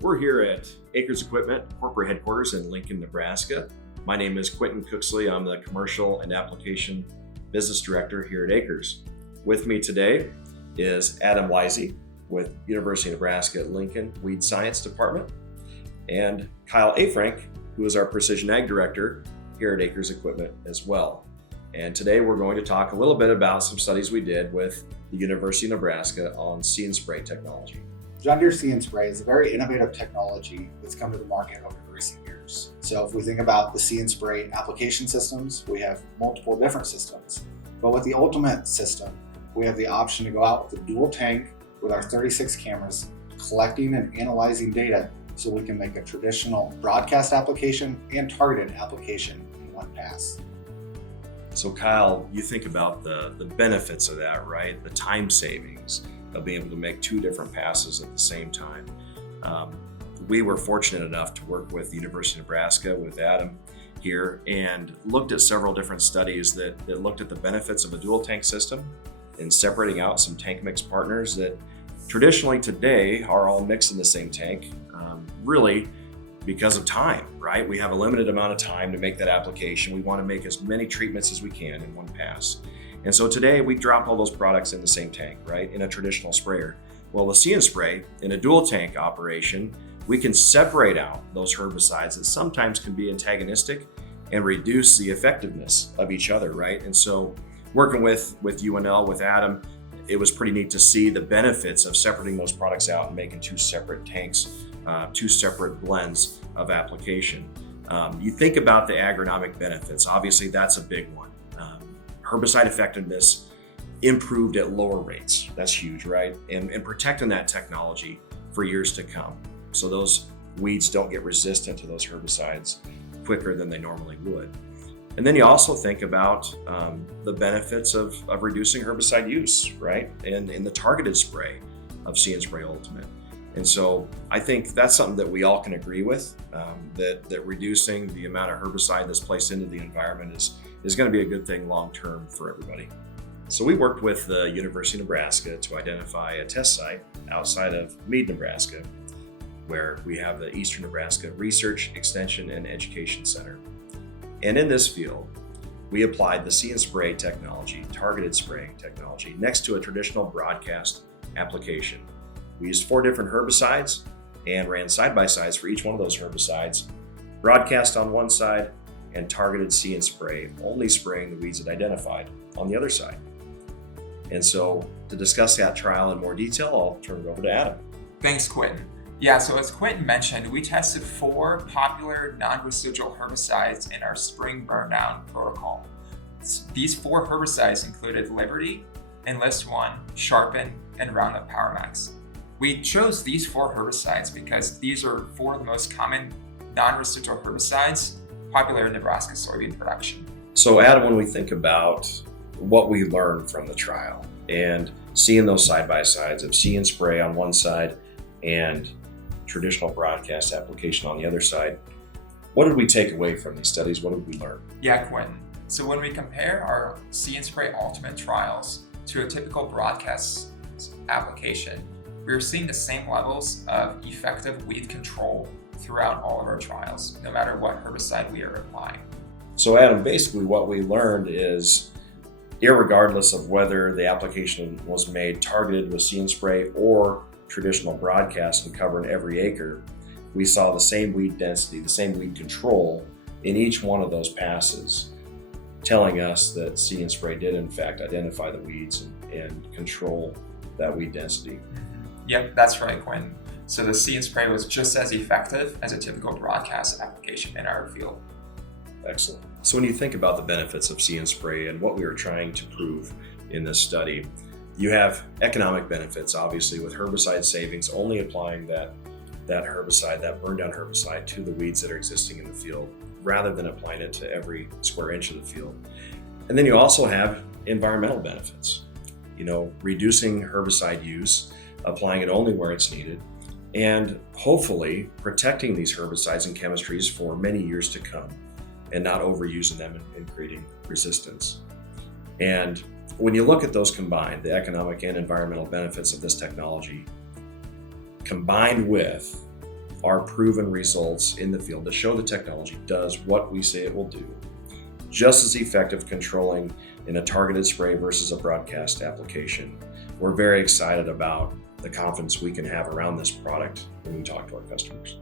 We're here at AKRS Equipment, corporate headquarters in Lincoln, Nebraska. My name is Quentin Cooksley. I'm the Commercial and Application Business Director here at AKRS. With me today is Adam Lisey with University of Nebraska-Lincoln Weed Science Department, and Kyle Afrank, who is our Precision Ag Director here at AKRS Equipment as well. And today we're going to talk a little bit about some studies we did with the University of Nebraska on See and Spray technology. John Deere See and Spray is a very innovative technology that's come to the market over recent years. So if we think about the See and Spray application systems, we have multiple different systems. But with the ultimate system, we have the option to go out with a dual tank with our 36 cameras, collecting and analyzing data so we can make a traditional broadcast application and targeted application in one pass. So Kyle, you think about the benefits of that, right? The time savings of being able to make two different passes at the same time. We were fortunate enough to work with the University of Nebraska, with Adam here, and looked at several different studies that looked at the benefits of a dual tank system and separating out some tank mix partners that traditionally today are all mixed in the same tank, really because of time, right? We have a limited amount of time to make that application. We want to make as many treatments as we can in one pass. And so today we drop all those products in the same tank, right? In a traditional sprayer. Well, with See and Spray, in a dual tank operation, we can separate out those herbicides that sometimes can be antagonistic and reduce the effectiveness of each other, right? And so working with UNL, with Adam, it was pretty neat to see the benefits of separating those products out and making two separate tanks, two separate blends of application. You think about the agronomic benefits, obviously that's a big one. Herbicide effectiveness improved at lower rates. That's huge, right? And protecting that technology for years to come. So those weeds don't get resistant to those herbicides quicker than they normally would. And then you also think about the benefits of reducing herbicide use, right? And in the targeted spray of See and Spray Ultimate. And so I think that's something that we all can agree with, that reducing the amount of herbicide that's placed into the environment is going to be a good thing long-term for everybody. So we worked with the University of Nebraska to identify a test site outside of Mead, Nebraska, where we have the Eastern Nebraska Research, Extension, and Education Center. And in this field, we applied the See and Spray technology, targeted spraying technology, next to a traditional broadcast application. We used 4 different herbicides and ran side-by-sides for each one of those herbicides, broadcast on one side, and targeted See and Spray, only spraying the weeds it identified on the other side. And so to discuss that trial in more detail, I'll turn it over to Adam. Thanks, Quentin. Yeah, so as Quentin mentioned, we tested 4 popular non-residual herbicides in our spring burndown protocol. These 4 herbicides included Liberty, Enlist E3, Sharpen, and Roundup Power Max. We chose these 4 herbicides because these are 4 of the most common non-residual herbicides popular in Nebraska soybean production. So Adam, when we think about what we learned from the trial and seeing those side-by-sides of See and Spray on one side and traditional broadcast application on the other side, what did we take away from these studies? What did we learn? Yeah, Quentin. So when we compare our See and Spray Ultimate trials to a typical broadcast application, we were seeing the same levels of effective weed control throughout all of our trials, no matter what herbicide we are applying. So Adam, basically what we learned is, irregardless of whether the application was made targeted with See and Spray or traditional broadcast and covering every acre, we saw the same weed density, the same weed control in each one of those passes, telling us that See and Spray did in fact identify the weeds and control that weed density. Yep, that's right, Quentin. So the See and Spray was just as effective as a typical broadcast application in our field. Excellent. So when you think about the benefits of See and Spray and what we were trying to prove in this study, you have economic benefits, obviously, with herbicide savings, only applying that herbicide, that burndown herbicide, to the weeds that are existing in the field, rather than applying it to every square inch of the field. And then you also have environmental benefits, reducing herbicide use, applying it only where it's needed, and hopefully protecting these herbicides and chemistries for many years to come and not overusing them and creating resistance. And when you look at those combined, the economic and environmental benefits of this technology, combined with our proven results in the field to show the technology does what we say it will do, just as effective controlling in a targeted spray versus a broadcast application. We're very excited about the confidence we can have around this product when we talk to our customers.